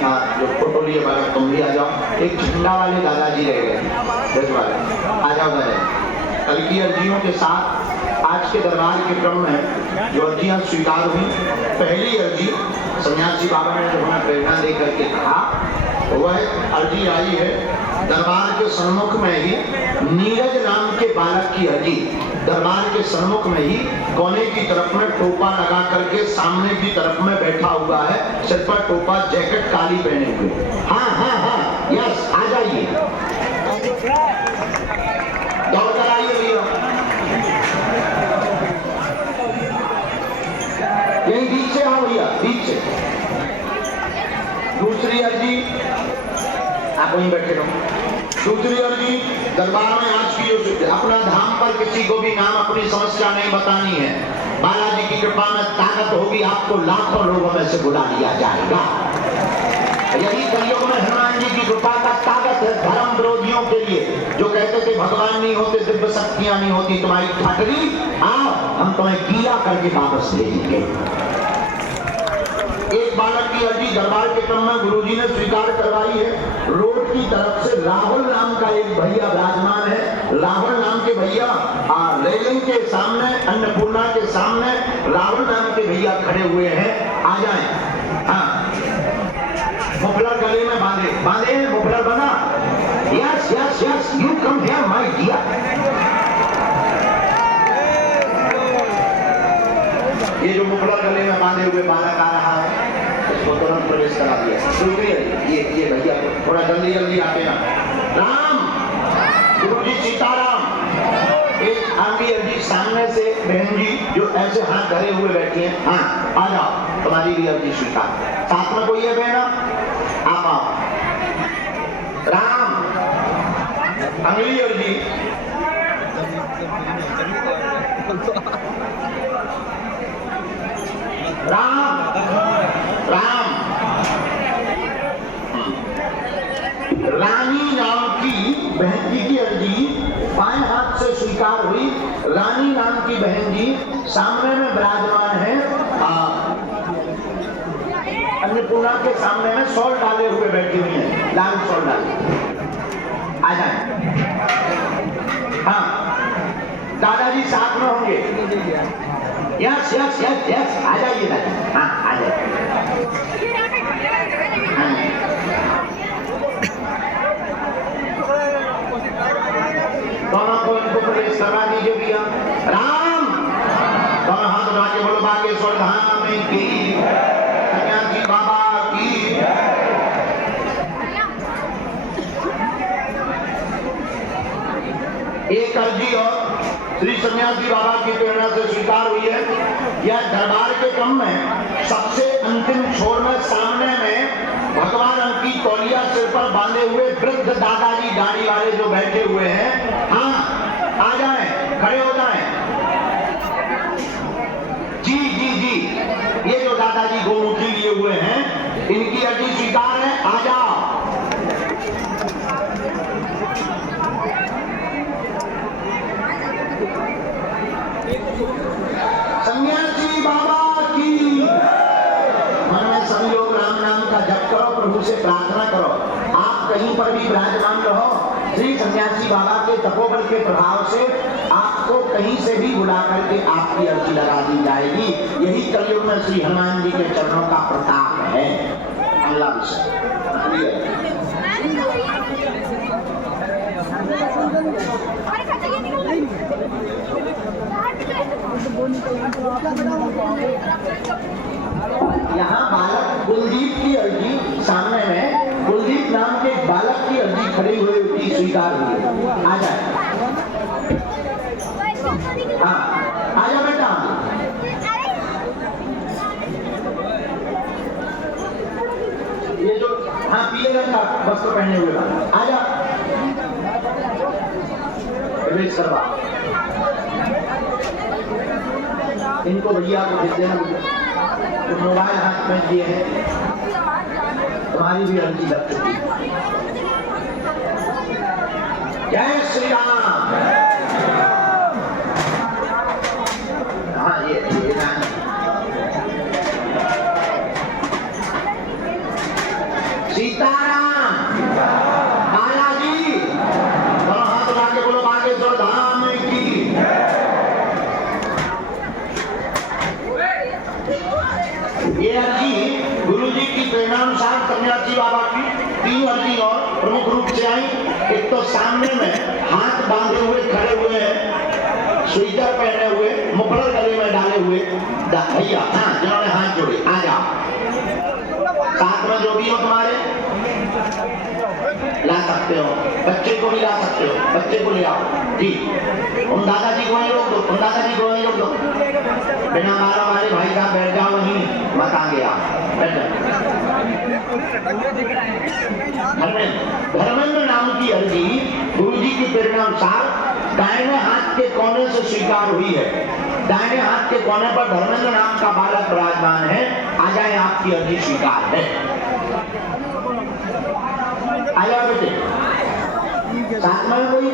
जो फोटो लिए बालक तुम भी आ जाओ। एक झंडा वाले दादाजी रह गए वाले, आ जाओ दादा। कल की अर्जियों के साथ आज के दरबार के क्रम में जो अर्जियां स्वीकार हुई, पहली अर्जी सन्यासी बाबा ने जो हमें प्रेरणा दे करके कहा वह अर्जी आई है दरबार के सन्मुख में ही नीरज नाम के बालक की अर्जी। दरबार के सन्मुख में ही कोने की तरफ में टोपा लगा करके सामने की तरफ में बैठा हुआ है, सिर पर टोपा, जैकेट काली पहने हुए। हाँ हाँ हाँ, यस, आ जाइए, दौड़ कर आइए भैया, यही बीच से आओ भैया, बीच से। दूसरी अर्जी आप वहीं बैठे रहो। दूसरी अर्जी दरबार में आज की जो अपना धाम पर किसी को भी नाम अपनी समस्या नहीं बतानी है, बालाजी की कृपा में ताकत होगी, आपको लाखों लोगों में से बुला लिया जाएगा। यही कलयुग में हनुमान जी की कृपा का ताकत है धर्म विरोधियों के लिए, जो कहते थे भगवान नहीं होते, दिव्य शक्तियां नहीं होती, तुम्हारी ठाकरी आओ हम तुम्हें गीला करके वापस भेजेंगे। एक बालक की अर्जी दरबार के क्रम में गुरुजी ने स्वीकार करवाई है। रोड की तरफ से राहुल नाम का एक भैया विराजमान है। राहुल नाम के भैया रेलिंग के सामने, अन्नपूर्णा के सामने राहुल नाम के भैया खड़े हुए हैं, आ जाएं। हाँ, मुफलर गले में बांधे, बांधे मुफलर बना। Yes yes yes, you come here my dear. ये जो मुफलर गले में बांधे हुए बालक आ रहा है, उसको तुरंत प्रवेश करा दिया। ये भैया थोड़ा जल्दी जल्दी आते ना। राम, गुरुजी सीताराम। एक आंटी अर्जी सामने से बहन जी जो ऐसे हाथ धरे हुए बैठी हैं, हाँ आ जाओ, तुम्हारी भी अर्जी स्वीकार। साथ में कोई है बहना, आप आओ। राम, अगली अर्जी राम, राम। रानी नाम की बहन जी की अर्जी बाएं हाथ से स्वीकार हुई। रानी नाम की बहन जी सामने में विराजमान है, अन्नपूर्णा के सामने में शॉल डाले हुए बैठी हुई है, लाल शॉल डाले। आ जाए। हाँ, दादाजी साथ में होंगे। यस यस यस यस, आ जाइए दादा। हाँ, आ जाइए। दोनों को इनको प्रवेश करवा दीजिए भैया। राम, दोनों हाथ उठा के बोलो बागेश्वर धाम की, सन्यासी बाबा की। एक अर्जी और श्री सन्यासी बाबा की प्रेरणा से स्वीकार हुई है। यह दरबार के क्रम में सबसे अंतिम छोर में सामने में भगवान की तौलिया सिर पर बांधे हुए वृद्ध दादाजी गाड़ी वाले जो बैठे हुए हैं, हाँ आ जाएं, खड़े हो जाएं। जी जी जी, ये जो दादाजी गोमुखी लिए हुए हैं, इनकी अर्जी स्वीकार है, आ जाओ। सन्यासी बाबा की। मन में सभी लोग राम नाम का जप करो, प्रभु से प्रार्थना करो। आप कहीं पर भी विराजमान रहो, श्री सन्यासी बाबा के तपोबल के प्रभाव से आपको कहीं से भी बुला करके आपकी अर्जी लगा दी जाएगी। यही कलयुग में श्री हनुमान जी के चरणों का प्रताप है। अगला विषय यहाँ बालक कुलदीप की अर्जी सामने में, कुलदीप नाम के बालक की अर्जी खड़ी हुई होती स्वीकार हुई। आ जाए। हाँ आ जा बेटा। ये जो हाँ पीले रंग का वस्त्र पहने हुए आ जा, प्रवेश करवा। इनको भैया को भेज देना। तो मोबाइल हाथ में दिए हैं, तुम्हारी भी अर्जी लग चुकी। जय श्री राम। हाँ ये रानी सामने में हाथ बांधे हुए खड़े हुए हैं, स्वेटर पहने हुए, मुफलर गले में डाले हुए भैया, हाँ, जिन्होंने हाथ जोड़े, आ जाओ। साथ में जो भी हो तुम्हारे ला सकते हो, बच्चे को भी ला सकते हो, बच्चे को ले आओ जी। तुम दादाजी को नहीं रोक दो, तुम दादाजी को नहीं रोक दो, बिना मारा मारे भाई साहब बैठ जाओ, वहीं मत आगे आओ, बैठ जाओ। धर्मेंद्र नाम की अर्जी गुरुजी की प्रेरणा अनुसार दाहिने हाथ के कोने से स्वीकार हुई है। दाहिने हाथ के कोने पर धर्मेंद्र नाम का बालक विराजमान है। आ जाए, आपकी अर्जी स्वीकार है। आ जाओ बेटे, साथ में कोई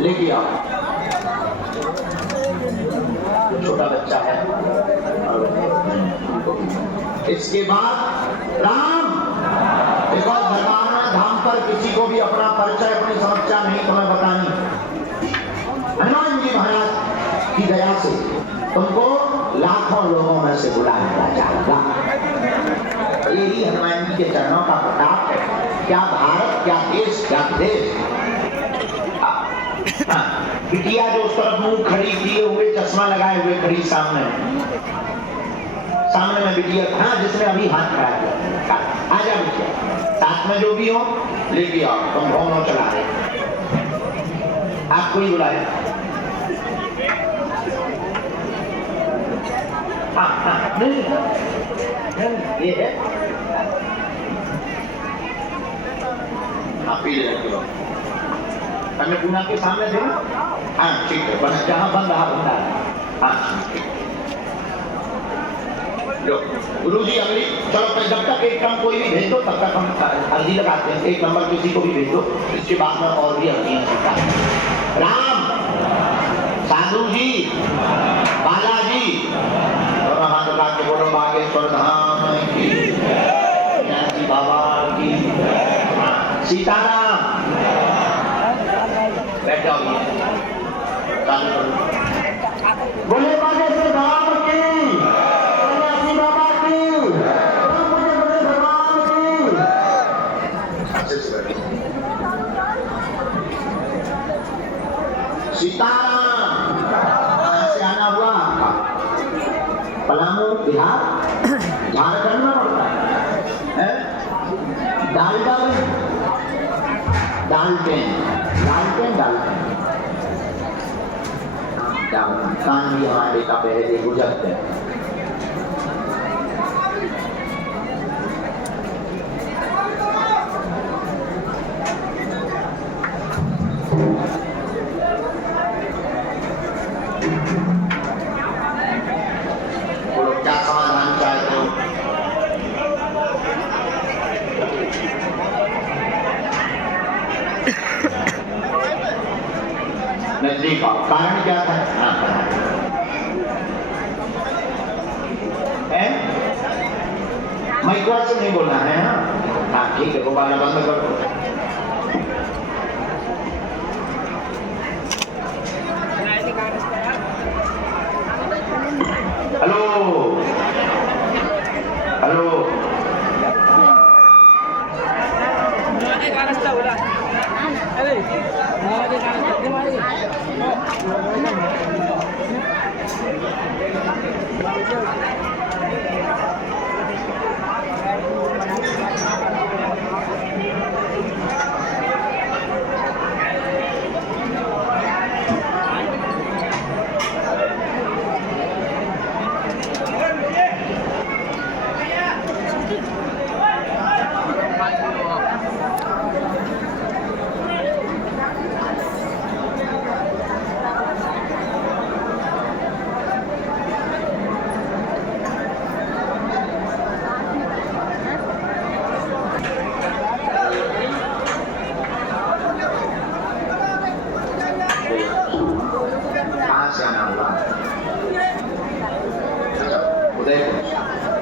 लेके आओ, छोटा बच्चा है। इसके बाद राम, देखो धर्माना धाम पर किसी को भी अपना परिचय, अपनी समस्या नहीं तुम्हें बतानी। हनुमान जी महाराज की दया से तुमको लाखों लोगों में से बुलाया जाएगा। यही हनुमान जी के चरणों का प्रताप है। क्या भारत, क्या देश, क्या देश। बिटिया जो उस तरफ मुंह खड़ी किए हुए, चश्मा लगाए हुए खड़ी सामने में बिटिया, हाँ, जिसने अभी हाथ खड़ा किया, आ जा बिटिया। साथ में जो भी हो लेके आओ, तुम भवनों चला रहे, आपको ही बुलाए। हाँ, नहीं, ये है आप पीले रख लो, अन्नपूर्णा के सामने थे। हाँ ठीक है, बस जहाँ बन रहा बंदा है। हाँ ठीक है, गुरु जी अगली, चलो जब तक एक क्रम कोई भी भेज दो तब तक हम अर्जी लगाते हैं। एक नंबर किसी को भी भेज दो, इसके बाद में और भी अर्जियां स्वीकार। राम, साधु जी, बालाजी, हाथ लगा के बोलो बागेश्वर धाम की, ज्ञानी बाबा की, सीताराम। बैठा हुआ बोले बागेश्वर धाम की, ज्ञानी बाबा की, बड़े भगवान की। सीताराम। कहाँ से आना हुआ आपका? पलामू, बिहार, झारखंड में पड़ता है। कान भी हमारे बेटा पहले गुजरते हैं। क्या समाधान चाहते हो? नजदीक आओ, कारण क्या था? माइक्रोफोन से नहीं बोलना है। हाँ ठीक है, गोपाल बंद कर दो। हेलो हेलो,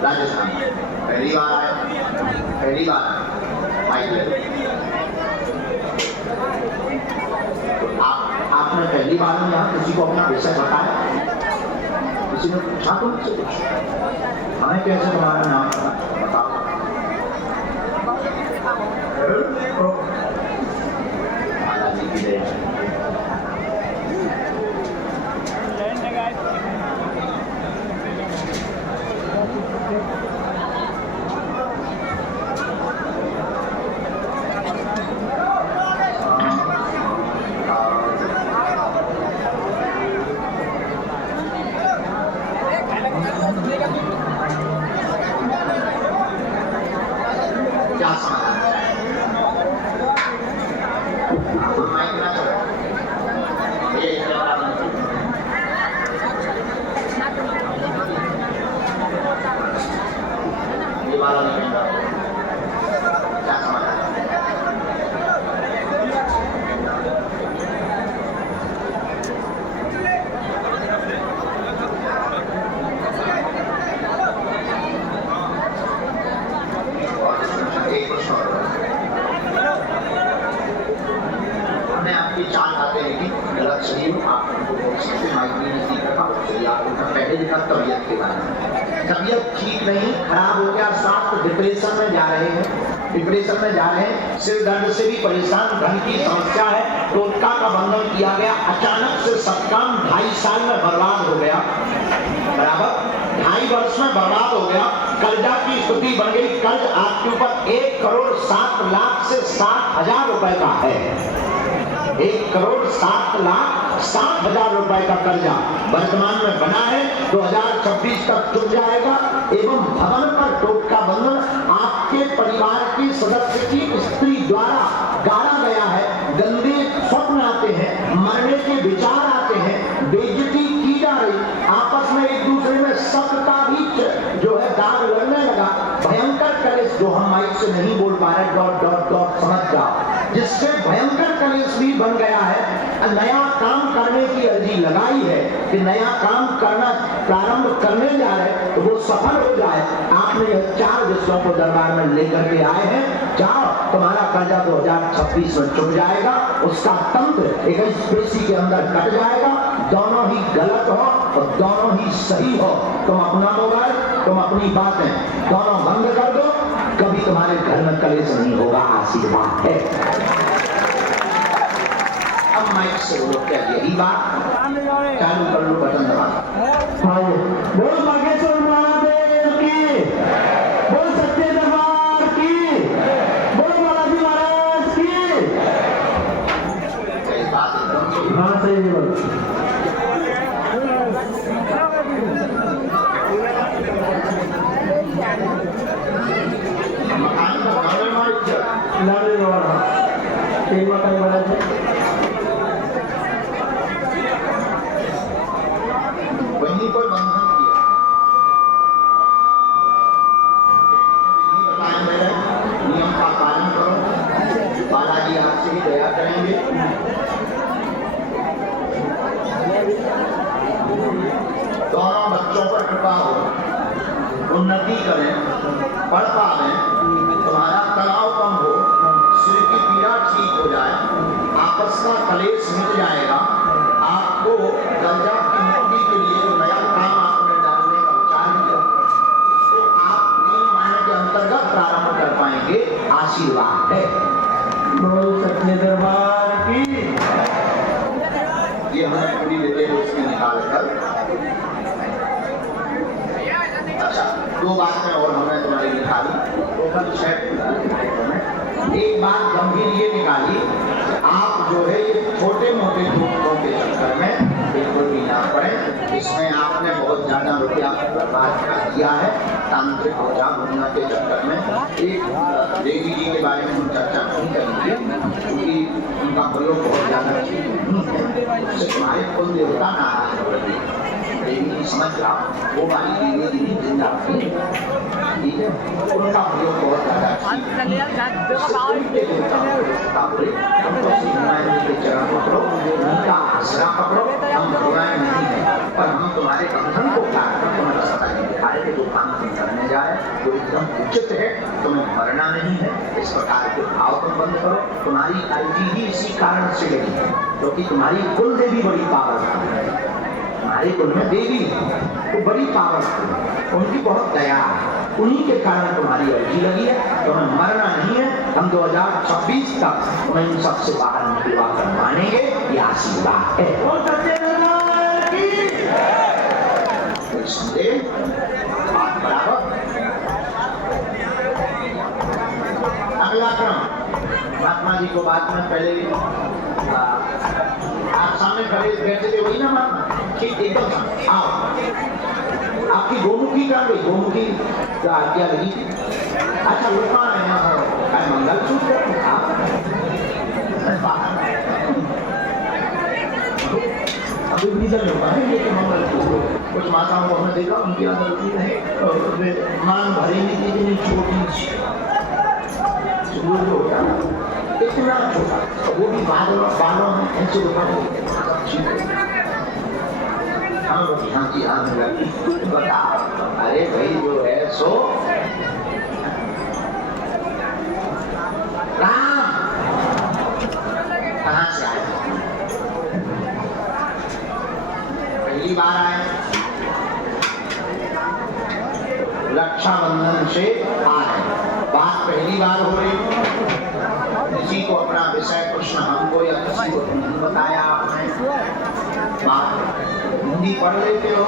राजस्थान पहली बार आए, पहली बार माइक ले। आपने पहली बार में यहाँ किसी को अपना विषय बताया? किसी ने पूछा तो मुझसे कुछ? हमें कैसे तुम्हारा नाम बताओ? की दया। क्या समाधान है? माइक ना चलो। ये वाला नहीं बन रहा। क्या समाधान है? एक प्रश्न और मैं आपकी चार बातें लिखी, गलत सही हो आप सबसे माइक में नहीं कर पाओगे। आपको पहले लिखा तबीयत के बारे में, तबीयत ठीक नहीं, खराब हो गया, साथ डिप्रेशन में जा रहे हैं, डिप्रेशन में जा रहे हैं, सिर दर्द से भी परेशान, धन की समस्या है, टोटका का बंधन किया गया, अचानक से सब काम 2.5 साल में बर्बाद हो गया, बराबर 2.5 वर्ष में बर्बाद हो गया, कर्जा की स्थिति बन गई, कर्ज आपके ऊपर 1,07,00,000 से 60,000 रुपए का है। 1,07,60,000 रुपए का कर्जा वर्तमान में बना है, 2026 तक चुक जाएगा। एवं भवन पर टोटका बंधन आपके परिवार के सदस्य की स्त्री द्वारा गाड़ा गया है, गंदे स्वप्न आते हैं, मरने के विचार आते हैं, बेइज्जती की जा रही, आपस में एक दूसरे में शक का भी जो है दाग लगने लगा, भयंकर कलेश जो हम माइक से नहीं बोल पा रहे, डॉट डॉट डॉट समझ जाओ, जिससे भयंकर कलेश भी बन गया है। नया काम करने की अर्जी लगाई है कि नया काम करना प्रारंभ करने जा रहे तो वो सफल हो जाए। आपने 4 विषयों को दरबार में लेकर के आए हैं, जाओ तुम्हारा कर्जा 2026 में चुक जाएगा, उसका तंत्र 21 पेशी के अंदर कट जाएगा, दोनों ही गलत हो और दोनों ही सही हो। तुम अपना मोबाइल, तुम अपनी बातें दोनों बंद कर दो, कभी तुम्हारे घर में कलेश नहीं होगा, आशीर्वाद है। अब माइक से बोलो, क्या यही बात? चालू कर लो, बटन दबा। बोल बागेश्वर महादेव की, बोल सच्चे दरबार की, बोल बालाजी महाराज की। सही बात है, हाँ सही बोल। मकान का गाँव में लाने वाला तीन मकान बना है, वहीं कोई बंधन किया, नियम का पालन करो, बालाजी आपसे ही दया करेंगे। दोनों बच्चों पर कृपा हो, उन्नति करें, पढ़ पाए, तुम्हारा तनाव कम हो, सिर की पीड़ा ठीक हो जाए, आपस का कलेश मिट जाएगा। आपको कर्जा की मुक्ति के लिए जो नया काम आपने डालने का विचार किया, उसको आप 3 महीने के अंतर्गत प्रारंभ कर पाएंगे, आशीर्वाद है। बोल सच्चे दरबार की। ये हमने पूरी डिटेल उसकी निकाल कर, अच्छा 2 बातें और हमने तुम्हारी निकाली, टोटल 6 एक बात गंभीर ये निकाली, आप जो है ये छोटे मोटे टोटकों के चक्कर में बिल्कुल भी ना पड़े। इसमें आपने बहुत ज्यादा रुपया बर्बाद कर दिया है, तांत्रिक ओझा बुनने के चक्कर में। एक देवी जी के बारे में हम चर्चा नहीं करेंगे क्योंकि उनका प्रयोग बहुत ज्यादा नहीं है, उससे तुम्हारे कुल देवता नाराज हो रही है। देवी समझ रहा वो वाली देवी जी जिंदा थी, ठीक है, उनका प्रयोग बहुत ज्यादा चरण पकड़ो, उनका आसरा पकड़ो, हम भगवान नहीं है, पर हम तुम्हारे बंधन को काट कर तुम्हें रास्ता नहीं दिखा रहे, जो काम हम करने जा रहे हैं वो एकदम उचित है, तुम्हें मरना नहीं है। इस प्रकार के भाव तुम बंद करो। तुम्हारी अर्जी ही इसी कारण से लगी है क्योंकि तुम्हारी कुल देवी बड़ी पावरफुल है, हमारे कुल में देवी तो बड़ी पावरफुल, उनकी बहुत दया है, उन्हीं के कारण तुम्हारी अर्जी लगी है। तुम्हें मरना नहीं है, हम 2026 तक तुम्हें इन सबसे बाहर निकलवा करवाएं। आशीर्वाद है। बराबर। अगला क्रम महात्मा जी को बाद में पहले आप सामने खड़े बैठे थे वही ना महात्मा, ठीक एकदम सामने आओ। आपकी गोमुखी कहाँ गई? गोमुखी क्या आज्ञा लगी? अच्छा वो कहाँ है? मंगलसूत्र अभी निधन होगा है ये मंगलसूत्र। कुछ माताओं को हमने देखा उनके अंदर है मान भरेंगे की इतनी छोटी होता इतना छोटा, वो भी बालों में ऐसे हाँ जी हाँ बता। अरे भाई जो है सो राम कहाँ से आए? पहली बार आए, रक्षाबंधन से आ रहे, बात पहली बार हो रही। किसी को अपना विषय कृष्ण हमको या किसी को नहीं बताया आपने, बात हिंदी पढ़ लेते हो?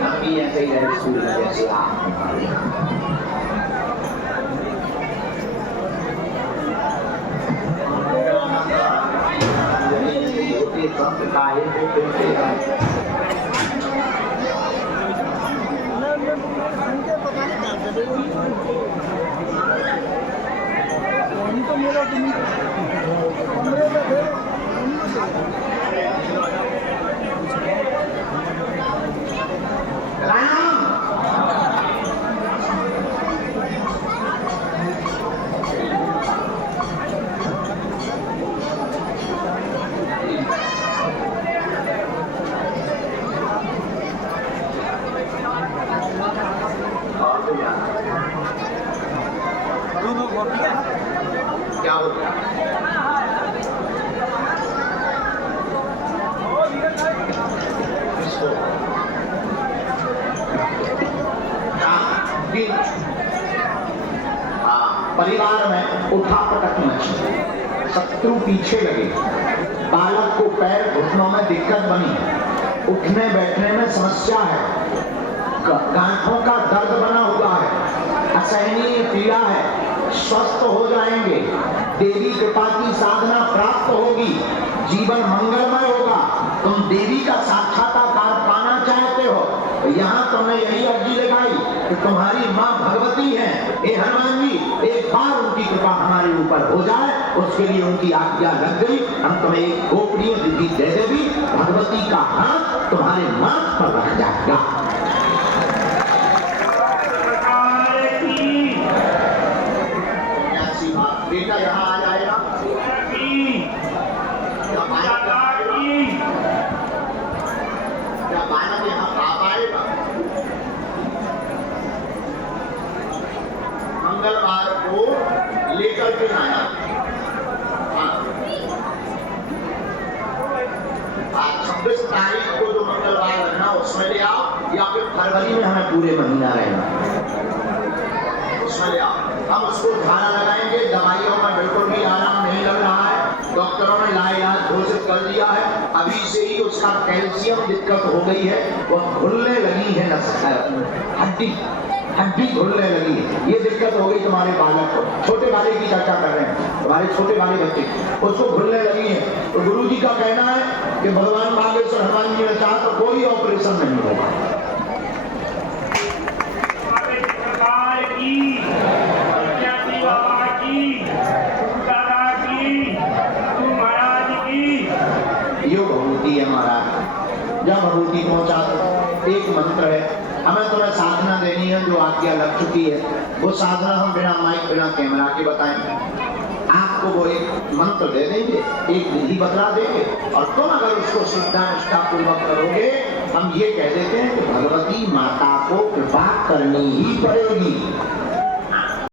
हम भी ऐसे ही रहे स्कूल में जैसे आप होते संत काहे को फिरते हैं। क्या हो गया? परिवार में उठापटक मची, शत्रु पीछे लगे, बालक को पैर घुटनों में दिक्कत बनी, उठने बैठने में समस्या है, गांठों का दर्द बना हुआ है, असहनीय पीड़ा है, स्वस्थ हो जाएंगे, देवी कृपा की साधना प्राप्त होगी, जीवन मंगलमय होगा। तुम देवी का साक्षात्कार पाना चाहते हो, यहाँ तुमने यही अर्जी लगाई कि तुम्हारी माँ भगवती है। हे हनुमान जी, एक बार उनकी कृपा हमारे ऊपर हो जाए, उसके लिए उनकी आज्ञा लग गई। हम तुम्हें एक गोपनीय विधि दे देगी, भगवती का हाथ तुम्हारे माथ पर रख जाएगा। बेटा यहाँ आ जाएगा, क्या बालक यहाँ आ पाएगा? मंगलवार को लेकर के आना। आज 26 तारीख को जो मंगलवार रहना उसमें ले आओ, या फिर फरवरी में हमें पूरे महीना रहना उसमें ले आओ। हम उसको झाड़ा लगाएंगे। दवाइयों में बिल्कुल भी आराम नहीं लग रहा है, डॉक्टरों ने लाइलाज घोषित कर दिया है। अभी से ही उसका कैल्शियम दिक्कत हो गई है, वह घुलने लगी है, हड्डी घुलने लगी है। ये दिक्कत हो गई तुम्हारे बालक को, छोटे वाले की चर्चा कर रहे हैं, तुम्हारे छोटे वाले बच्चे उसको घुलने लगी है। तो गुरु जी का कहना है कि भगवान बागेश्वर हनुमान जी ने चाहा तो कोई ऑपरेशन नहीं होगा। जब भगवती पहुंचा तो एक मंत्र है, हमें तुम्हें साधना देनी है जो आज्ञा लग चुकी है। वो साधना हम बिना माइक बिना कैमरा के बताएंगे। आपको वो एक मंत्र दे देंगे, एक विधि बतला देंगे, और तुम अगर उसको श्रद्धा निष्ठा पूर्वक करोगे, हम ये कह देते हैं कि भगवती माता को कृपा करनी ही पड़ेगी।